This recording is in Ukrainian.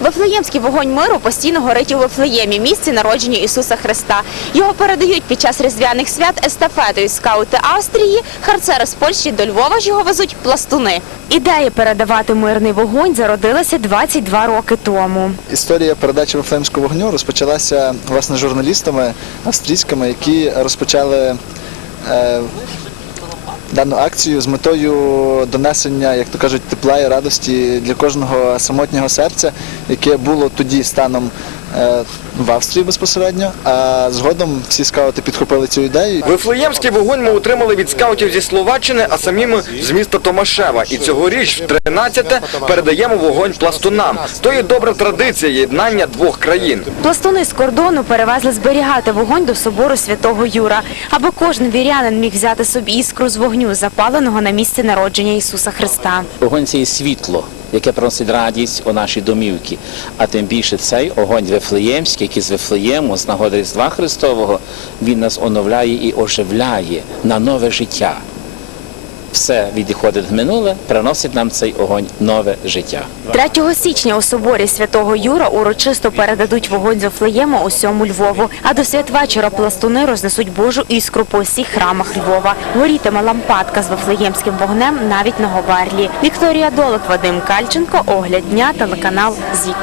Вифлеємський вогонь миру постійно горить у Вифлеємі, місці народження Ісуса Христа. Його передають під час різдвяних свят естафетою скаути Австрії, харцери з Польщі до Львова ж його везуть пластуни. Ідея передавати мирний вогонь зародилася 22 роки тому. Історія передачі Вифлеємського вогню розпочалася власне журналістами австрійськими, які розпочали е, дану акцію з метою донесення, як то кажуть, тепла і радості для кожного самотнього серця, яке було тоді станом в Австрії безпосередньо. А згодом всі скаути підхопили цю ідею. Вифлеємський вогонь ми отримали від скаутів зі Словаччини, а самі ми з міста Томашева. І цьогоріч, в 13-те, передаємо вогонь пластунам. То є добра традиція єднання двох країн. Пластуни з кордону перевезли зберігати вогонь до собору святого Юра, аби кожен вірянин міг взяти собі іскру з вогню, запаленого на місці народження Ісуса Христа. Огонь це є світло, яке приносить радість у наші домівки. А тим більше цей огонь Вифлеємський, який з Вифлеєму, з нагоди Різдва Христового, він нас оновляє і оживляє на нове життя. Все відходить в минуле, приносить нам цей огонь нове життя. 3 січня у соборі святого Юра урочисто передадуть вогонь з Офлеєма усьому Львову. А до святвечора пластуни рознесуть Божу іскру по всіх храмах Львова. Горітиме лампадка з вифлеємським вогнем навіть на Говерлі. Вікторія Долик, Вадим Кальченко, Огляд дня, телеканал ЗІК.